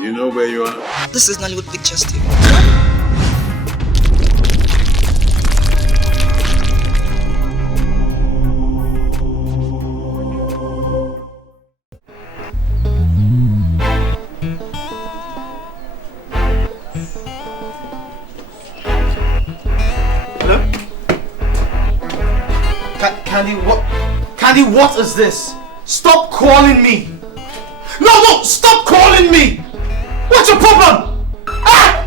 You know where you are? This is Nollywoodpicturestv. Hello? Candy, what? Candy, what is this? Stop calling me! No! Stop calling me! What's your problem? Ah!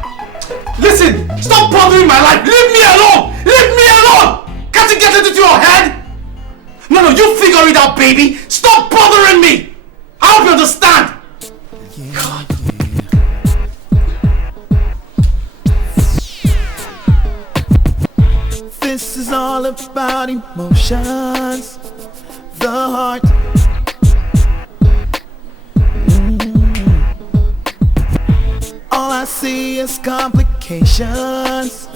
Listen! Stop bothering my life! Leave me alone! Leave me alone! Can't you get it into your head? No, you figure it out, baby! Stop bothering me! I hope you understand! God. This is all about emotions, the heart. All I see is complications.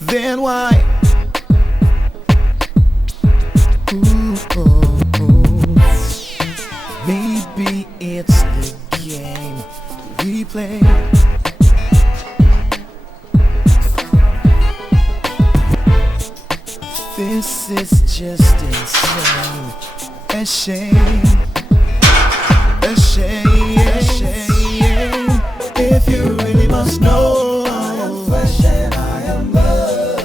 Then why? Maybe it's the game we play. This is just insane. A shame. A shame. A shame. If you really must know, I am flesh and I am blood.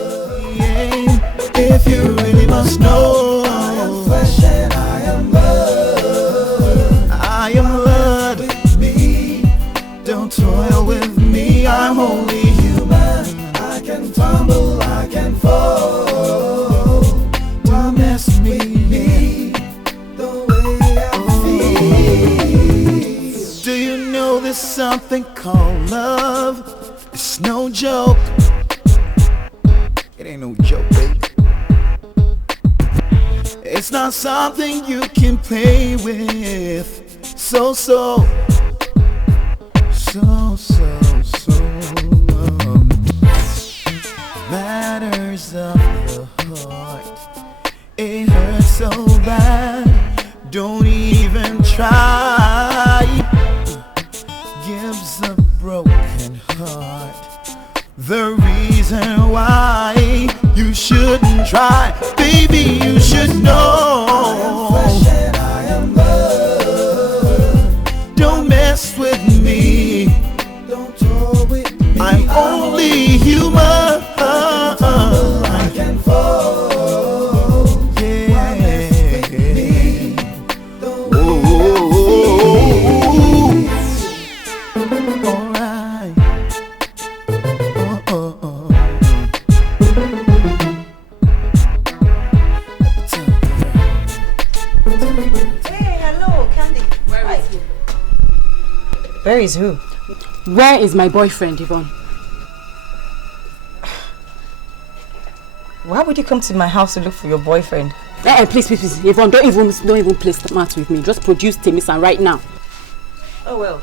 If you really must know, I am flesh and I am blood. I am blood with me. Don't toil with me. I'm only human. I can fumble, I can fall. Don't mess me the way I feel. Do you know there's something called love? It's no joke. It ain't no joke, baby. It's not something you can play with. So matters of the heart. It hurts so bad. Don't even try. Gives a broken heart the reason why you shouldn't try. Baby, you should know I am flesh and I am blood. Don't mess with me. Don't toy with me. I'm only human. I can fall. Yeah. Alright. Hey, hello, Candy. Where is he? Where is who? Where is my boyfriend, Yvonne? Why would you come to my house to look for your boyfriend? Please, Yvonne, don't even play smart with me. Just produce Temisan right now. Oh well,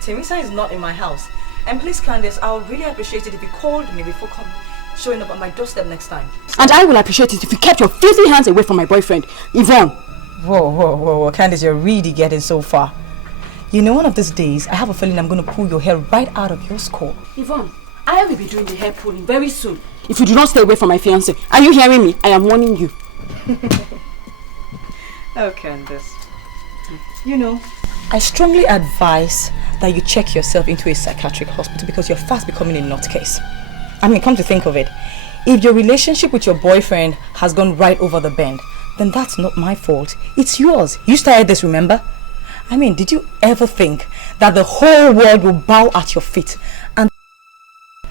Temisa is not in my house. And please, Candice, I would really appreciate it if you called me before showing up at my doorstep next time. And I will appreciate it if you kept your filthy hands away from my boyfriend, Yvonne. Whoa, Candice, you're really getting so far. You know, one of these days, I have a feeling I'm going to pull your hair right out of your skull. Yvonne, I will be doing the hair pulling very soon. If you do not stay away from my fiancé. Are you hearing me? I am warning you. Oh, Candice. You know, I strongly advise that you check yourself into a psychiatric hospital because you're fast becoming a nutcase. I mean, come to think of it, if your relationship with your boyfriend has gone right over the bend, then that's not my fault. It's yours. You started this, remember? I mean, did you ever think that the whole world will bow at your feet and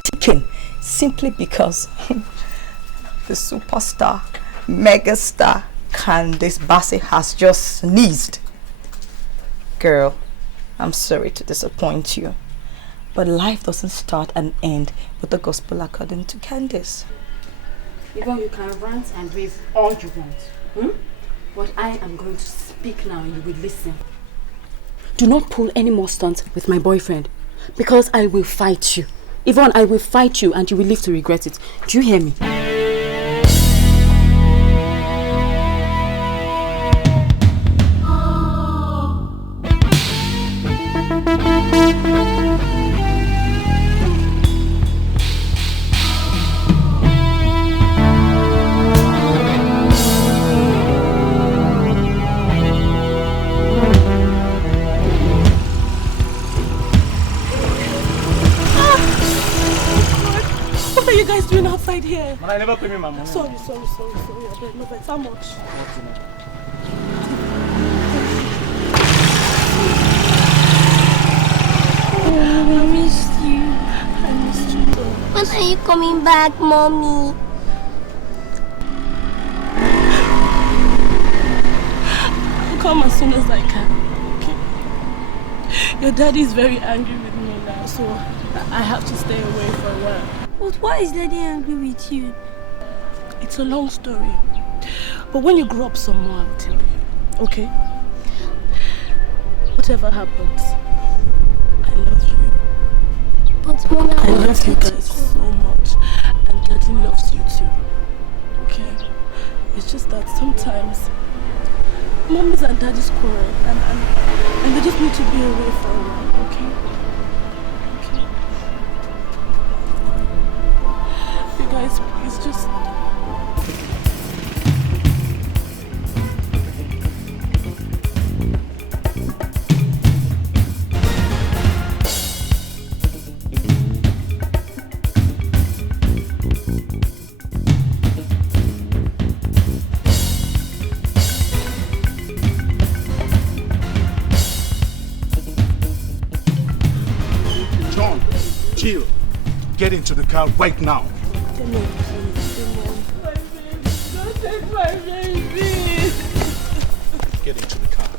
ticking simply because the superstar, megastar Candice Bassey has just sneezed? Girl, I'm sorry to disappoint you, but life doesn't start and end with the gospel according to Candice. Yvonne, you can rant and rave all you want. But I am going to speak now and you will listen. Do not pull any more stunts with my boyfriend, because I will fight you. Yvonne, I will fight you and you will live to regret it. Do you hear me? you guys doing outside here? But I never pay me my money. Sorry. I beg, no vex. How much? I missed you. I missed you too. When are you coming back, Mommy? I'll come as soon as I can. Okay? Your daddy is very angry with me now, so I have to stay away for a while. But why is Daddy angry with you? It's a long story. But when you grow up some more, I'll tell you. Okay? Whatever happens, I love you. But Mommy, I love you guys so much. And Daddy loves you too. Okay? It's just that sometimes Mommy's and Daddy's quarrel and they just need to be away for a while, okay? You guys, please just... John, Jill, get into the car right now. Demon, don't take my baby. Get into the car.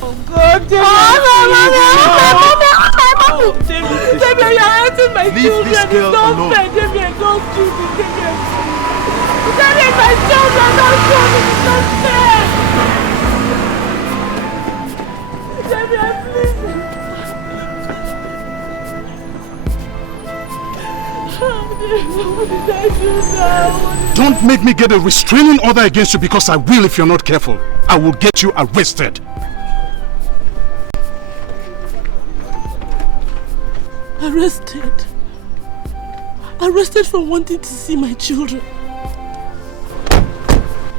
Oh God, Demon. Demon, you're hurting my Leave children. this girl It's not alone. fair, Demon. Don't do this, Demon. Demon, my children, don't do this. It's not fair. Demon, please. What did I do now? Don't make me get a restraining order against you, because I will if you're not careful. I will get you arrested. Arrested? Arrested for wanting to see my children?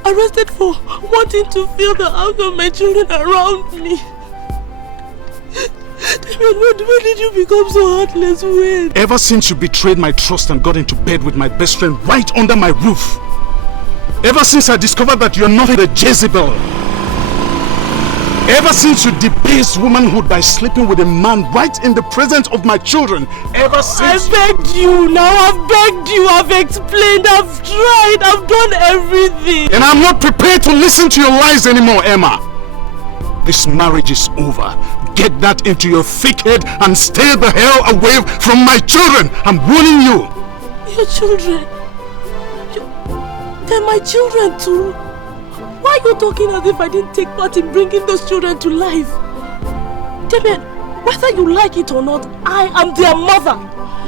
Arrested for wanting to feel the house of my children around me? When did you become so heartless? When? Ever since you betrayed my trust and got into bed with my best friend right under my roof. Ever since I discovered that you're not a Jezebel. Ever since you debased womanhood by sleeping with a man right in the presence of my children. Ever since... I begged you now, I've begged you, I've explained, I've tried, I've done everything. And I'm not prepared to listen to your lies anymore, Emma. This marriage is over. Get that into your thick head and stay the hell away from my children. I'm warning you. Your children? They're my children too. Why are you talking as if I didn't take part in bringing those children to life? Damien, whether you like it or not, I am their mother.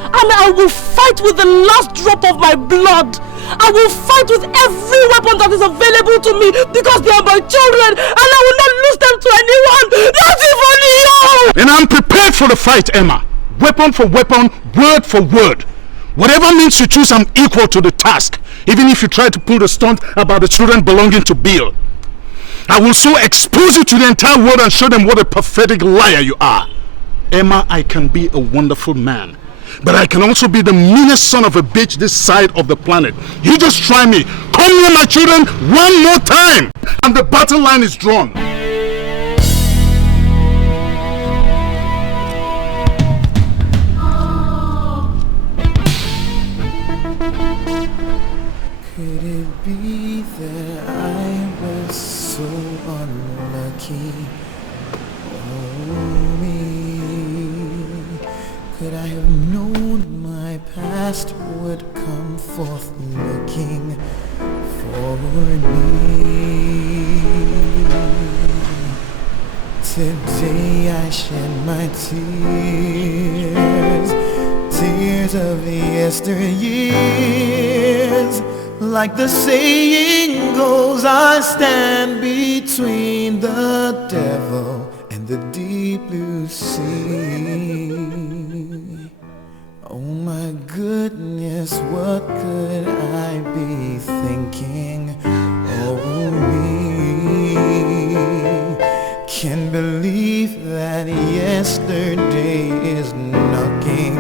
And I will fight with the last drop of my blood. I will fight with every weapon that is available to me because they are my children and I will not lose them to anyone, not even you! And I'm prepared for the fight, Emma. Weapon for weapon, word for word. Whatever means you choose, I'm equal to the task. Even if you try to pull the stunt about the children belonging to Bill. I will so expose you to the entire world and show them what a pathetic liar you are. Emma, I can be a wonderful man. But I can also be the meanest son of a bitch this side of the planet. You just try me. Come near my children one more time. And the battle line is drawn. Could it be that I was so unlucky? Oh, me. Could I have known my past would come forth looking for me? Today I shed my tears, tears of the yesteryears. Like the saying goes, I stand between the devil and the deep blue sea. Oh my goodness, what could I be thinking? Oh, me can't believe that yesterday is knocking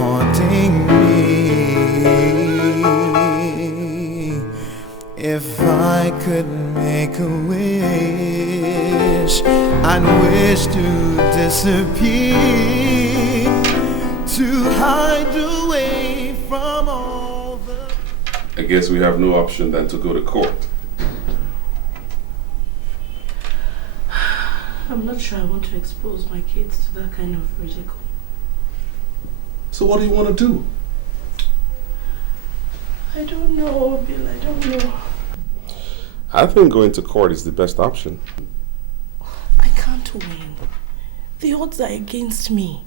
haunting me. If I could make a wish, I'd wish to disappear, to hide away from all the... I guess we have no option than to go to court. I'm not sure I want to expose my kids to that kind of ridicule. So what do you want to do? I don't know, Bill, I don't know. I think going to court is the best option. I can't win. The odds are against me.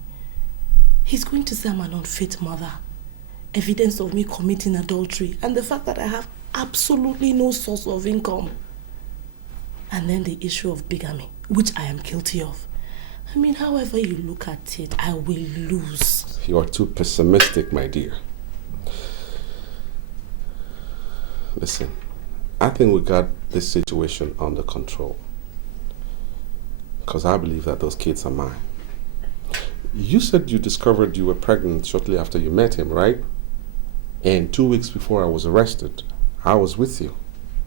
He's going to say I'm an unfit mother. Evidence of me committing adultery and the fact that I have absolutely no source of income. And then the issue of bigamy, which I am guilty of. I mean, however you look at it, I will lose. You're too pessimistic, my dear. Listen, I think we got this situation under control. Because I believe that those kids are mine. You said you discovered you were pregnant shortly after you met him, right? And 2 weeks before I was arrested, I was with you.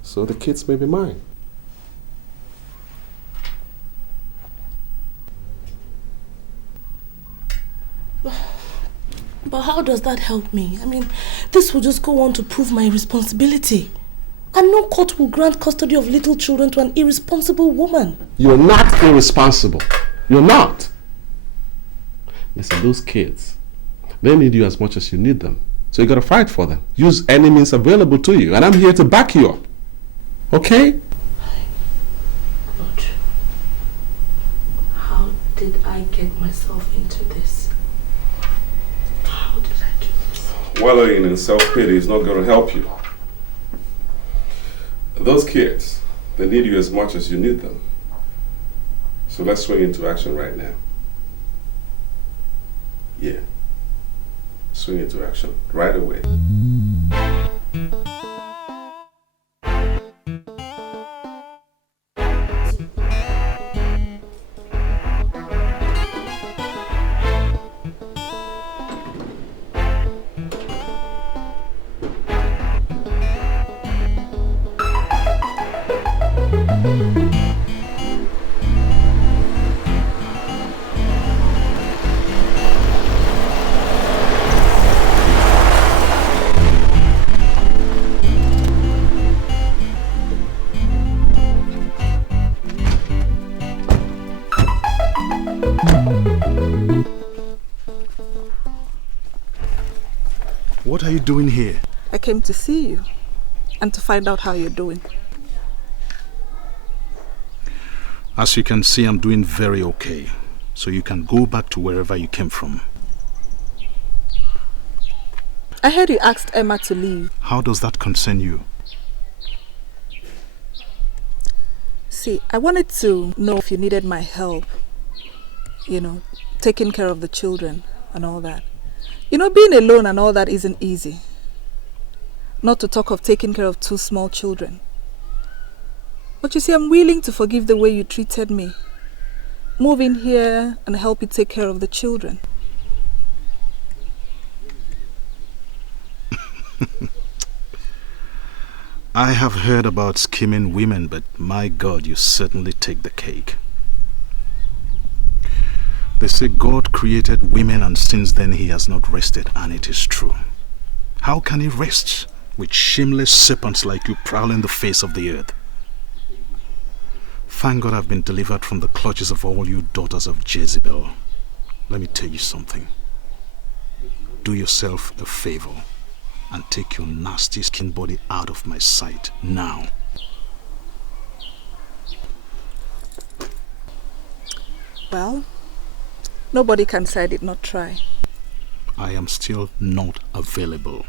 So the kids may be mine. But how does that help me? I mean, this will just go on to prove my irresponsibility. And no court will grant custody of little children to an irresponsible woman. You're not irresponsible. You're not. Listen, those kids, they need you as much as you need them. So you gotta fight for them. Use any means available to you. And I'm here to back you up. Okay? Lord, how did I get myself into this? How did I do this? Wallowing in self-pity is not gonna help you. Those kids, they need you as much as you need them. So let's swing into action right now. Yeah. Swing into action right away. What are you doing here? I came to see you and to find out how you're doing. As you can see, I'm doing very okay. So you can go back to wherever you came from. I heard you asked Emma to leave. How does that concern you? See, I wanted to know if you needed my help. You know, taking care of the children and all that. You know, being alone and all that isn't easy. Not to talk of taking care of 2 small children. But you see, I'm willing to forgive the way you treated me. Move in here and help you take care of the children. I have heard about scheming women, but my God, you certainly take the cake. They say God created women and since then he has not rested, and it is true. How can he rest with shameless serpents like you prowling the face of the earth? Thank God I've been delivered from the clutches of all you daughters of Jezebel. Let me tell you something. Do yourself a favor and take your nasty skin body out of my sight now. Well, nobody can say I did not try. I am still not available.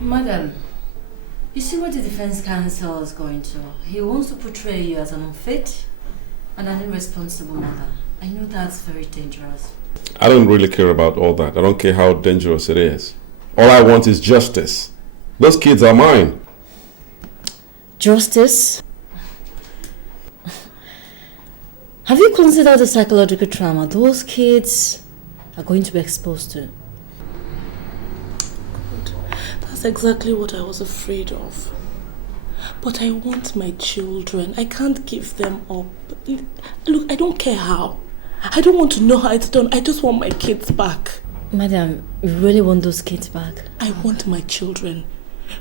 Madam, you see what the defense counsel is going to. He wants to portray you as an unfit and an irresponsible mother. I know that's very dangerous. I don't really care about all that. I don't care how dangerous it is. All I want is justice. Those kids are mine. Justice? Have you considered the psychological trauma those kids are going to be exposed to? That's exactly what I was afraid of. But I want my children. I can't give them up. Look, I don't care how. I don't want to know how it's done. I just want my kids back. Madam, you really want those kids back? I want my children.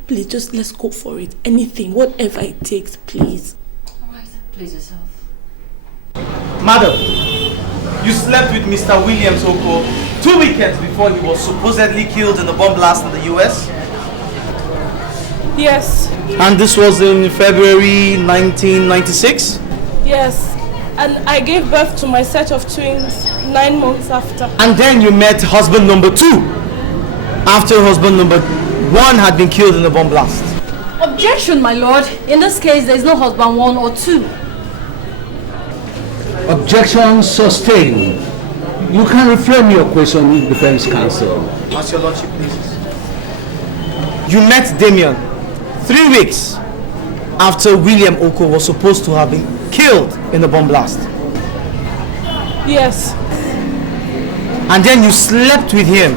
Please, just let's go for it. Anything, whatever it takes, please. Alright, please yourself. Madam, you slept with Mr. Williams Oko 2 weekends before he was supposedly killed in the bomb blast in the US? Yes. And this was in February 1996? Yes. And I gave birth to my set of twins 9 months after. And then you met husband number 2 after husband number 1 had been killed in the bomb blast. Objection, my lord. In this case, there is no husband 1 or 2. Objection sustained. You can reframe your question, defense counsel. As your lordship pleases. You met Damien 3 weeks after William Oko was supposed to have been killed in the bomb blast. Yes. And then you slept with him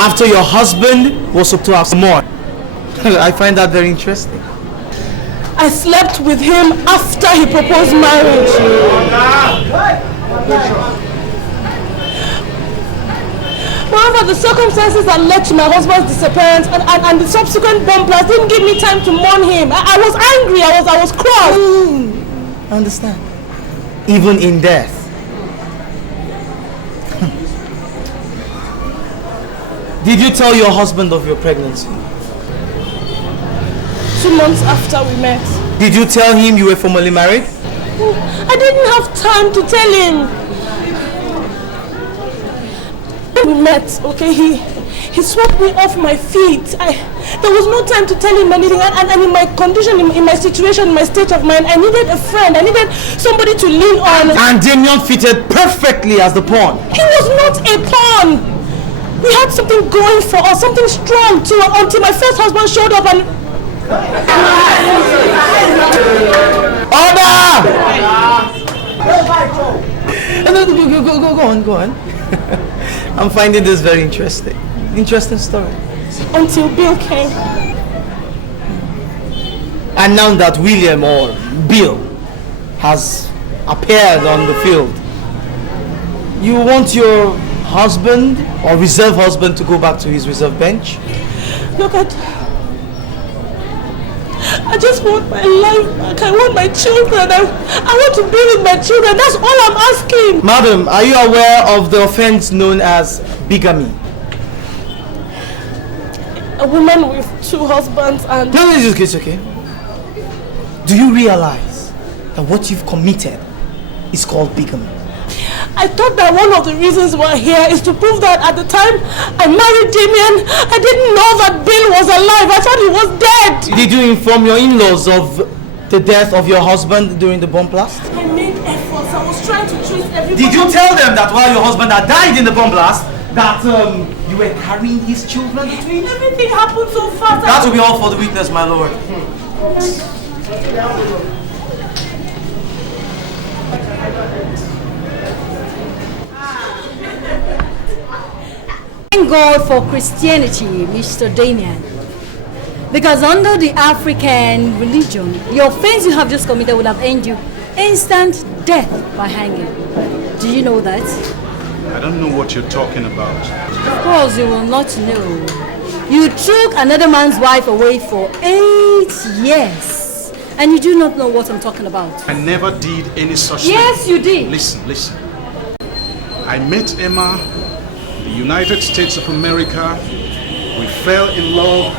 after your husband was supposed to have some more. I find that very interesting. I slept with him after he proposed marriage. However, the circumstances that led to my husband's disappearance and the subsequent bomb blast didn't give me time to mourn him. I was angry, I was cross. I understand. Even in death. Did you tell your husband of your pregnancy? 2 months after we met. Did you tell him you were formally married? I didn't have time to tell him. We met, okay? He swept me off my feet. There was no time to tell him anything. And in my condition, in my situation, in my state of mind, I needed a friend. I needed somebody to lean on. And Damien fitted perfectly as the pawn. He was not a pawn. We had something going for us, something strong too, until my first husband showed up and... Order! Go on. I'm finding this very interesting. Interesting story. Until Bill came. And now that William or Bill has appeared on the field, you want your husband or reserve husband to go back to his reserve bench? Look, I just want my life back. I want my children. I want to be with my children. That's all I'm asking. Madam, are you aware of the offense known as bigamy? A woman with 2 husbands and... No, it's okay. Do you realize that what you've committed is called bigamy? I thought that one of the reasons we're here is to prove that at the time I married Damien, I didn't know that Bill was alive. I thought he was dead. Did you inform your in-laws of the death of your husband during the bomb blast? I made efforts. I was trying to treat everybody. Did you tell them that while your husband had died in the bomb blast, that you were carrying his children between? Everything happened so fast. That will be all for the witness, my lord. Thank God for Christianity, Mr. Damien. Because under the African religion, the offense you have just committed would have earned you instant death by hanging. Do you know that? I don't know what you're talking about. Of course you will not know. You took another man's wife away for 8 years. And you do not know what I'm talking about. I never did any such thing. Yes, you did. Listen. I met Emma in the United States of America. We fell in love.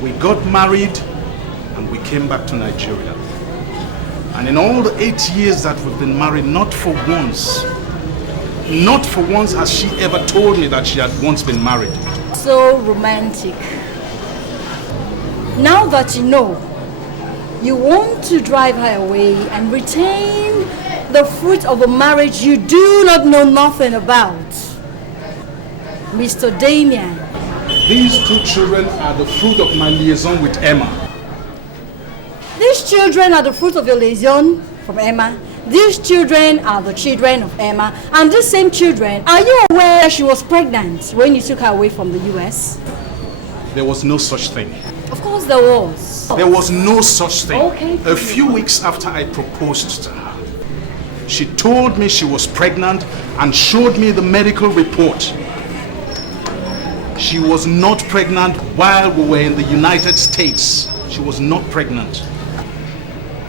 We got married and we came back to Nigeria. And in all the 8 years that we've been married, not for once Not for once has she ever told me that she had once been married. So romantic. Now that you know, you want to drive her away and retain the fruit of a marriage you do not know nothing about. Mr. Damien. These two children are the fruit of my liaison with Emma. These children are the fruit of your liaison from Emma. These children are the children of Emma. And these same children, are you aware she was pregnant when you took her away from the US? There was no such thing. Of course there was. There was no such thing. Okay. A few weeks after I proposed to her, she told me she was pregnant and showed me the medical report. She was not pregnant while we were in the United States. She was not pregnant.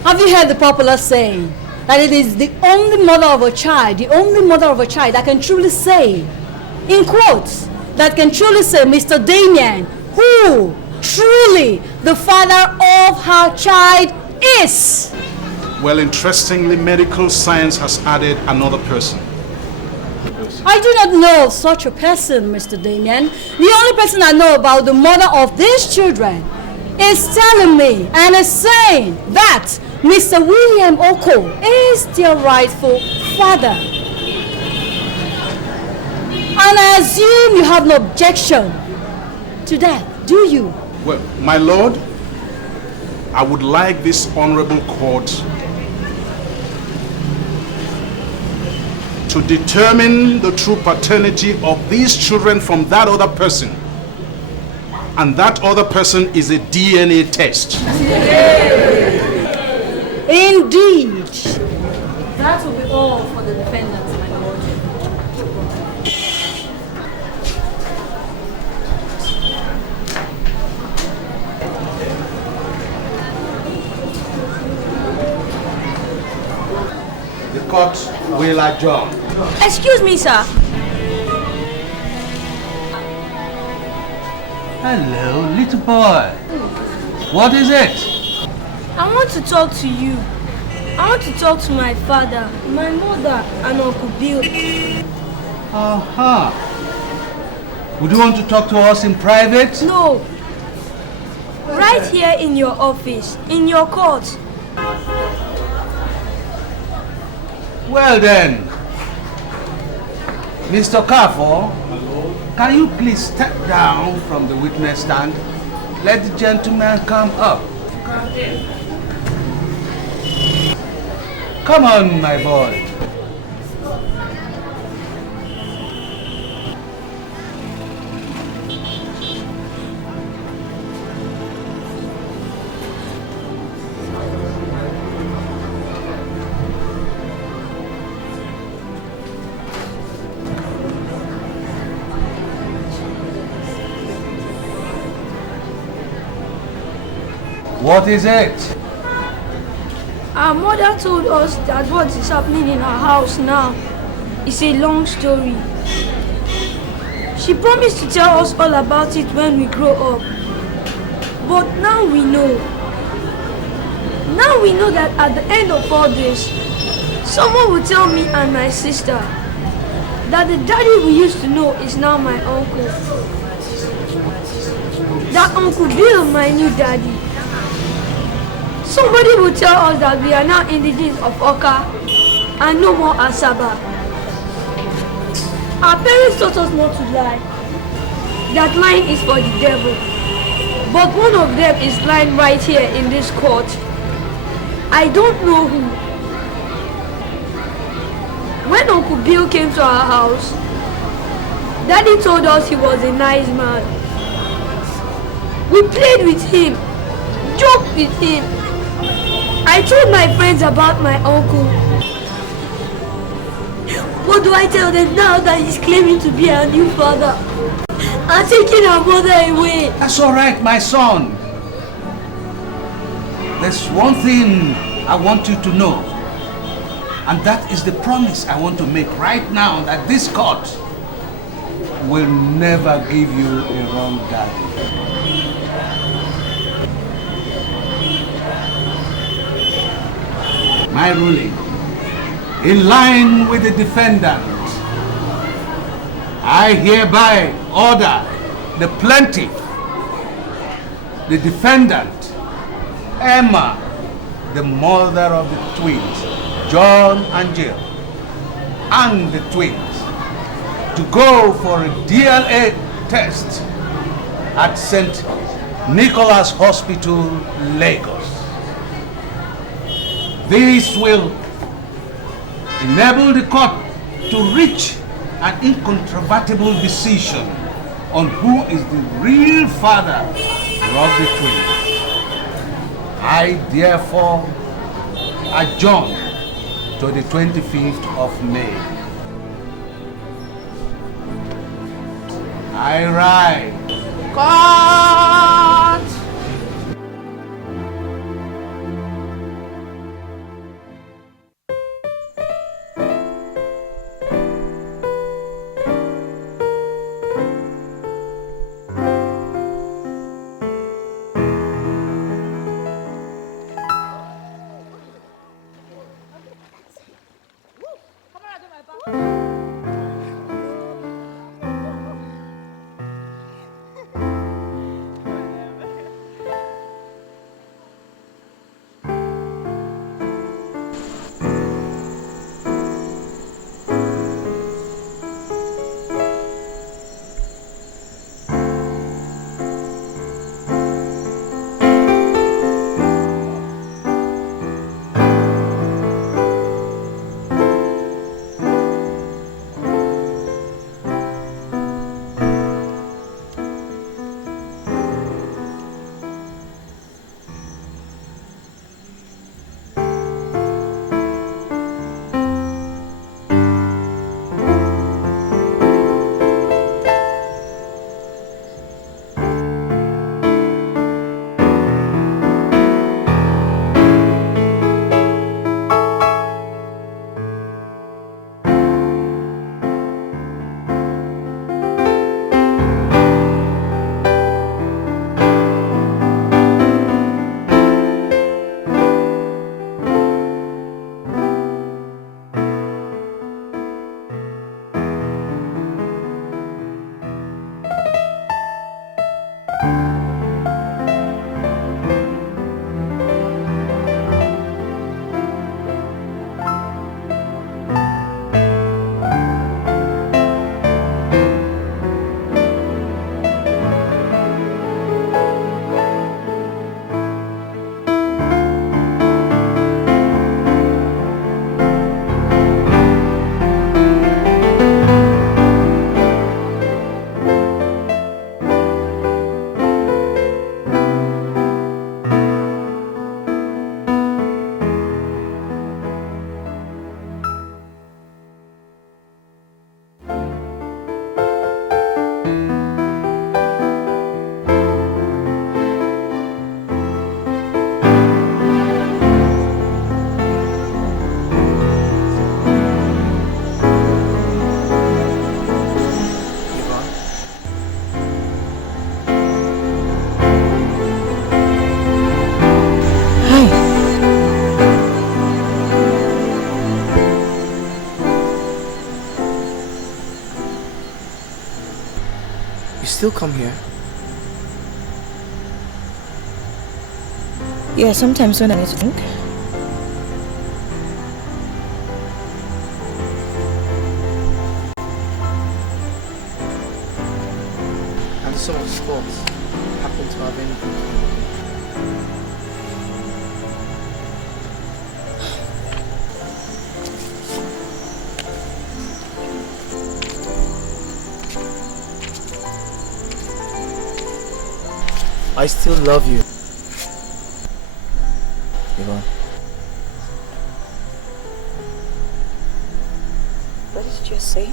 Have you heard the popular saying that it is the only mother of a child, that can truly say, in quotes, that can truly say, Mr. Damien, who truly the father of her child is? Well, interestingly, medical science has added another person. I do not know of such a person, Mr. Damien. The only person I know about the mother of these children is telling me and is saying that Mr. William Oko is their rightful father. And I assume you have no objection to that, do you? Well, my lord, I would like this honorable court to determine the true paternity of these children from that other person. And that other person is a DNA test. Indeed. That will be all for the defendants, my lord. The court will adjourn. Excuse me, sir. Hello, little boy. What is it? I want to talk to you. I want to talk to my father, my mother, and Uncle Bill. Would you want to talk to us in private? No. Right here in your office, in your court. Well then, Mr. Carfor, can you please step down from the witness stand? Let the gentleman come up. Come on, my boy. What is it? Our mother told us that what is happening in our house now is a long story. She promised to tell us all about it when we grow up. But now we know. Now we know that at the end of all this, someone will tell me and my sister that the daddy we used to know is now my uncle. That Uncle Bill, my new daddy. Somebody will tell us that we are now in the days of Oka and no more Asaba. Our parents taught us not to lie. That lying is for the devil. But one of them is lying right here in this court. I don't know who. When Uncle Bill came to our house, Daddy told us he was a nice man. We played with him, joked with him. I told my friends about my uncle. What do I tell them now that he's claiming to be our new father and taking our mother away? That's all right, my son. There's one thing I want you to know, and that is the promise I want to make right now, that this court will never give you a wrong daddy. My ruling, in line with the defendant, I hereby order the plaintiff, the defendant, Emma, the mother of the twins, John and Jill, and the twins, to go for a DNA test at St. Nicholas Hospital, Lagos. This will enable the court to reach an incontrovertible decision on who is the real father of the twins. I therefore adjourn to the 25th of May. I rise. Court! Still come here? Yeah, sometimes when I need to think. And some of the spots happen to have anything to do with it. I still love you, Yvonne. What did you just say?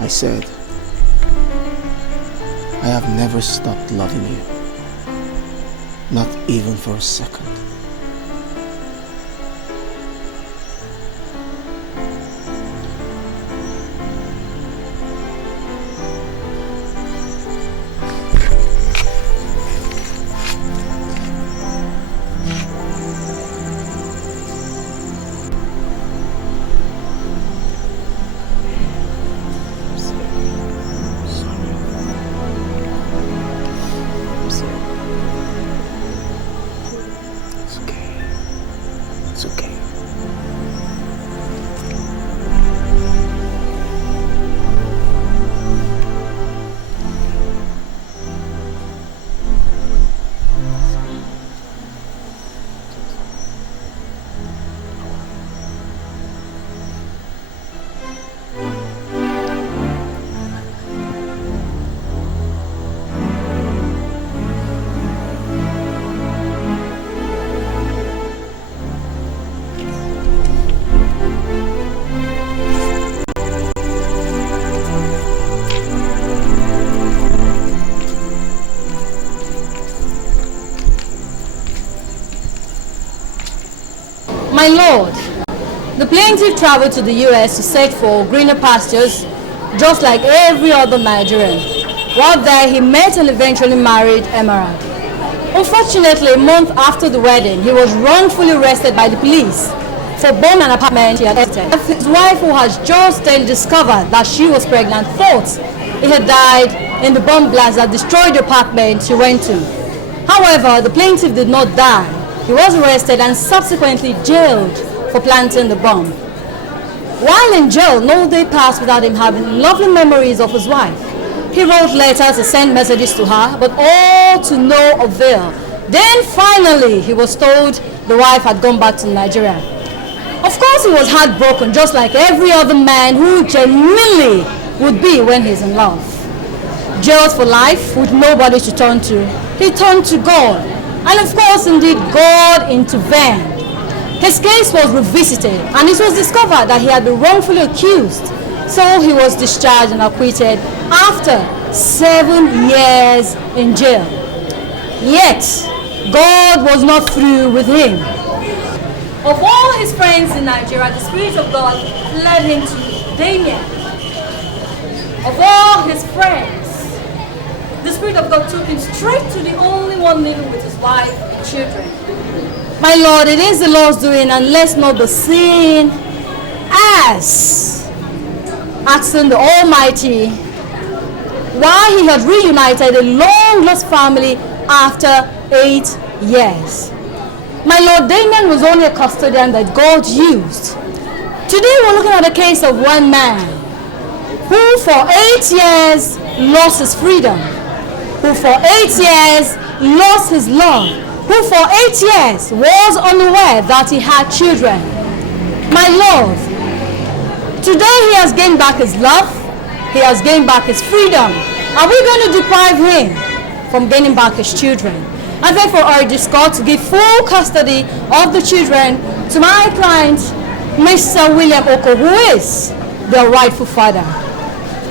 I said, I have never stopped loving you. Not even for a second. My lord, the plaintiff traveled to the US to search for greener pastures, just like every other Nigerian. While there, he met and eventually married Emerald. Unfortunately, a month after the wedding, he was wrongfully arrested by the police for bombing an apartment he had entered. His wife, who has just then discovered that she was pregnant, thought he had died in the bomb blast that destroyed the apartment she went to. However, the plaintiff did not die. He was arrested and subsequently jailed for planting the bomb. While in jail, no day passed without him having lovely memories of his wife. He wrote letters, he sent messages to her, but all to no avail. Then finally, he was told the wife had gone back to Nigeria. Of course, he was heartbroken, just like every other man who genuinely would be when he's in love. Jailed for life with nobody to turn to, he turned to God. And of course, indeed, God intervened. His case was revisited, and it was discovered that he had been wrongfully accused. So he was discharged and acquitted after 7 years in jail. Yet, God was not through with him. Of all his friends in Nigeria, the Spirit of God led him to Damien. Of all his friends, the Spirit of God took him straight to the only one living with his wife and children. My Lord, it is the Lord's doing, and let's not be seen as asking the Almighty why he had reunited a long-lost family after 8 years. My Lord, Damien was only a custodian that God used. Today we're looking at a case of one man who for 8 years lost his freedom, who for 8 years lost his love, who for 8 years was unaware that he had children. My Lord, today he has gained back his love, he has gained back his freedom. Are we going to deprive him from gaining back his children? I therefore urge this court to give full custody of the children to my client, Mr. William Oko, who is their rightful father.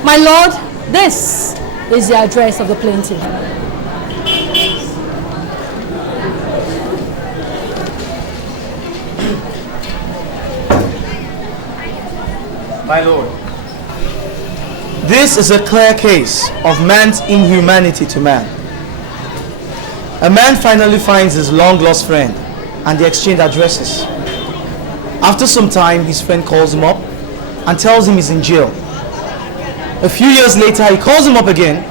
My Lord, this is the address of the plaintiff. My Lord, this is a clear case of man's inhumanity to man. A man finally finds his long-lost friend and they exchange addresses. After some time, his friend calls him up and tells him he's in jail. A few years later, he calls him up again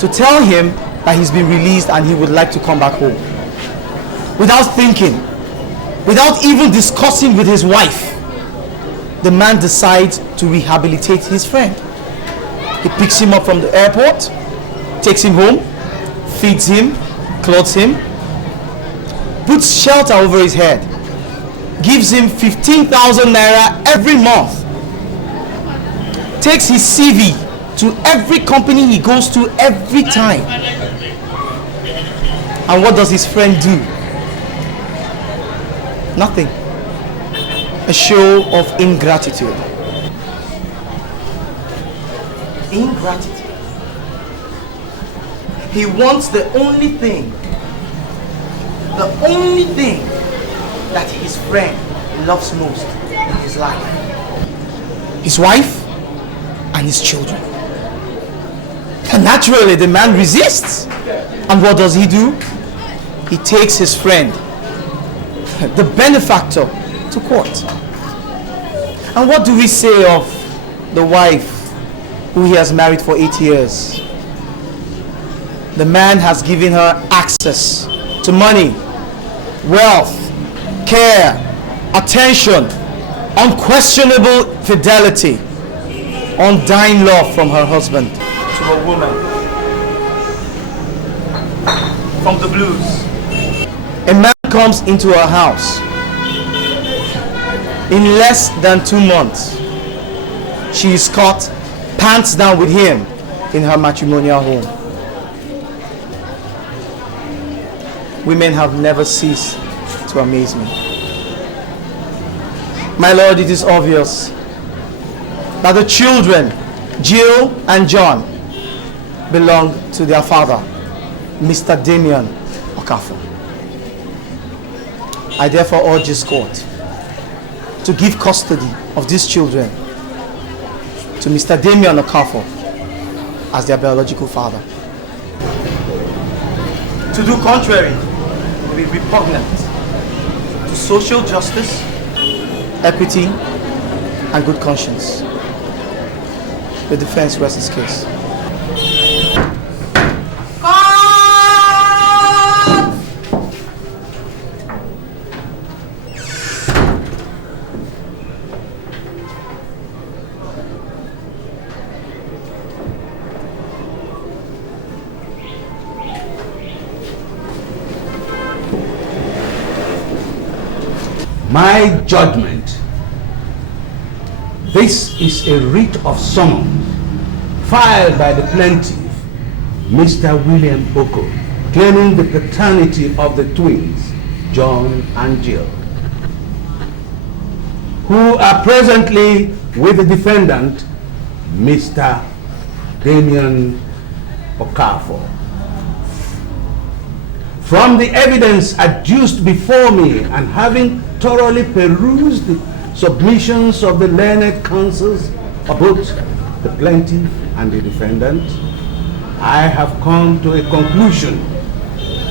to tell him that he's been released and he would like to come back home. Without thinking, without even discussing with his wife, the man decides to rehabilitate his friend. He picks him up from the airport, takes him home, feeds him, clothes him, puts shelter over his head, gives him 15,000 naira every month, takes his CV to every company he goes to every time. And what does his friend do? Nothing. A show of ingratitude. Ingratitude. He wants the only thing that his friend loves most in his life. His wife and his children. And naturally the man resists. And what does he do? He takes his friend, the benefactor, to court. And what do we say of the wife who he has married for 8 years? The man has given her access to money, wealth, care, attention, unquestionable fidelity, undying love from her husband to a woman from the blues. A man comes into her house. In less than 2 months, she is caught pants down with him in her matrimonial home. Women have never ceased to amaze me. My Lord, it is obvious that the children, Jill and John, belong to their father, Mr. Damien Okafor. I therefore urge this court to give custody of these children to Mr. Damien Okafor as their biological father. To do contrary will be repugnant to social justice, equity, and good conscience. The defense rests its case. My judgment. This is a writ of summons filed by the plaintiff, Mr. William Oko, claiming the paternity of the twins, John and Jill, who are presently with the defendant, Mr. Damien Okafor. From the evidence adduced before me and having thoroughly perused the submissions of the learned counsels of both the plaintiff and the defendant, I have come to a conclusion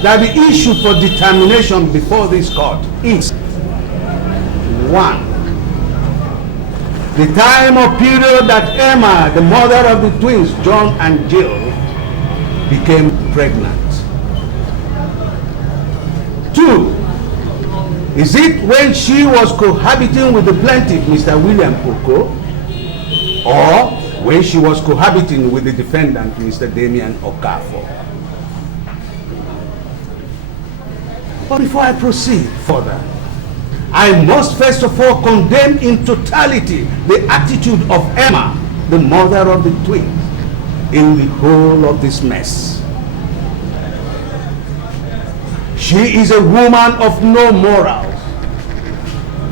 that the issue for determination before this court is 1. The time or period that Emma, the mother of the twins, John and Jill, became pregnant. 2. Is it when she was cohabiting with the plaintiff, Mr. William Oko, or when she was cohabiting with the defendant, Mr. Damien Okafor? But before I proceed further, I must first of all condemn in totality the attitude of Emma, the mother of the twins, in the whole of this mess. She is a woman of no morals,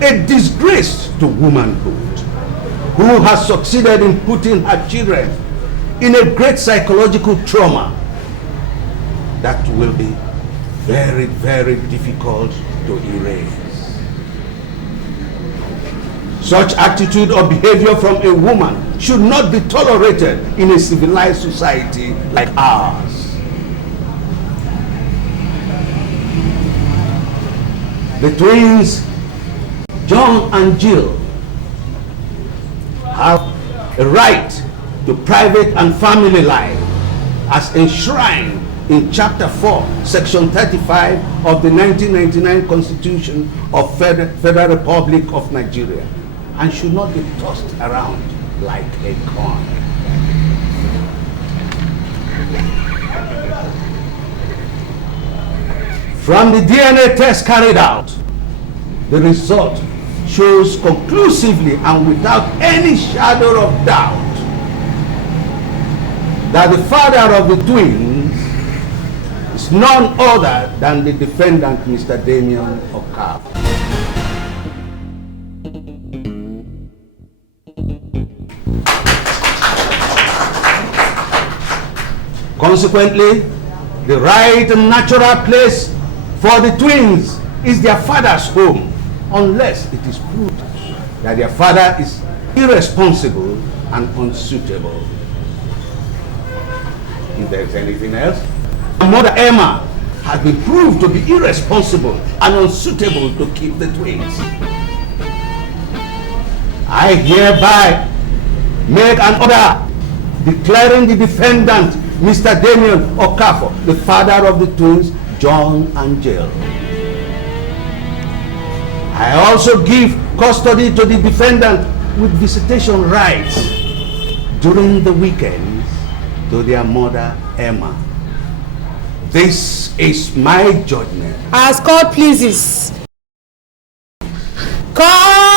a disgrace to womanhood, who has succeeded in putting her children in a great psychological trauma that will be very, very difficult to erase. Such attitude or behavior from a woman should not be tolerated in a civilized society like ours. The twins, John and Jill, have a right to private and family life as enshrined in Chapter 4, Section 35 of the 1999 Constitution of Federal Republic of Nigeria, and should not be tossed around like a coin. From the DNA test carried out, the result shows conclusively and without any shadow of doubt that the father of the twins is none other than the defendant, Mr. Damien Okafor. Consequently, the right and natural place for the twins is their father's home, unless it is proved that their father is irresponsible and unsuitable. If there is anything else, Mother Emma has been proved to be irresponsible and unsuitable to keep the twins. I hereby make an order declaring the defendant, Mr. Damien Okafor, the father of the twins, John and Jill. I also give custody to the defendant with visitation rights during the weekends to their mother, Emma. This is my judgment. As court pleases. Court!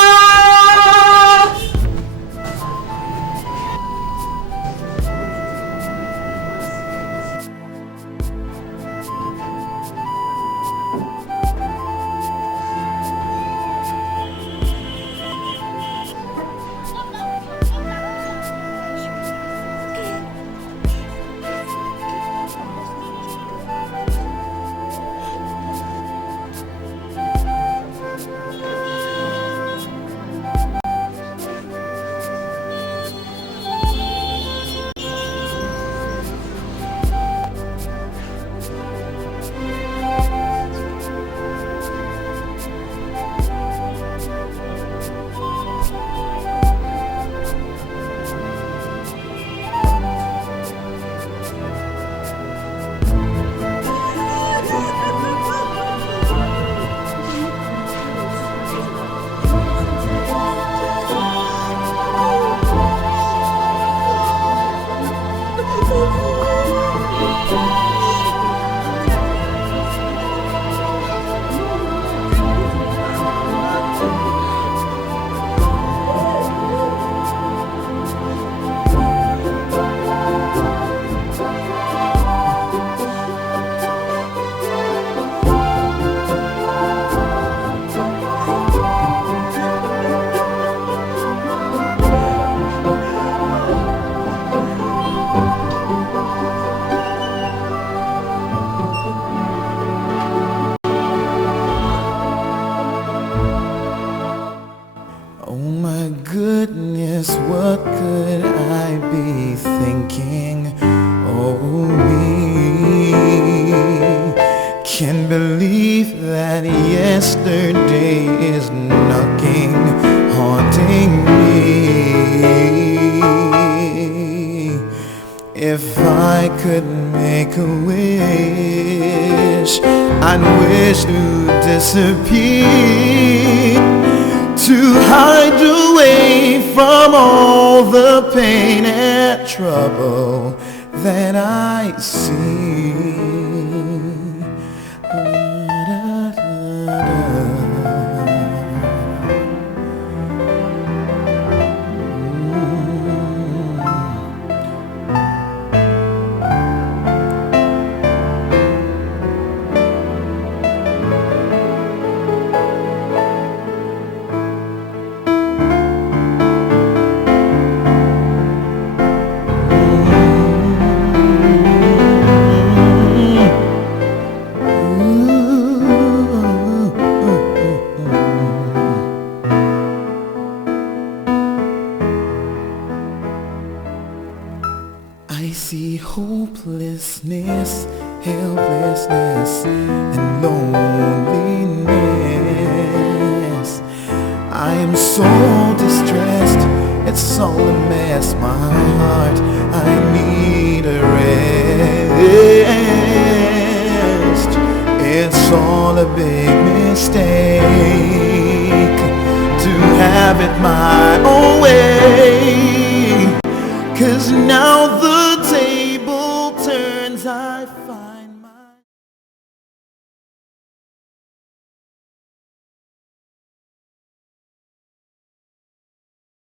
goodness, what could I be thinking? Oh, me can't believe that yesterday is knocking, haunting me. If I could make a wish, I'd wish to disappear, to hide away from all the pain and trouble that I see. Hopelessness, helplessness, and loneliness. I am so distressed, it's all a mess. My heart, I need a rest. It's all a big mistake to have it my own way, 'cause now the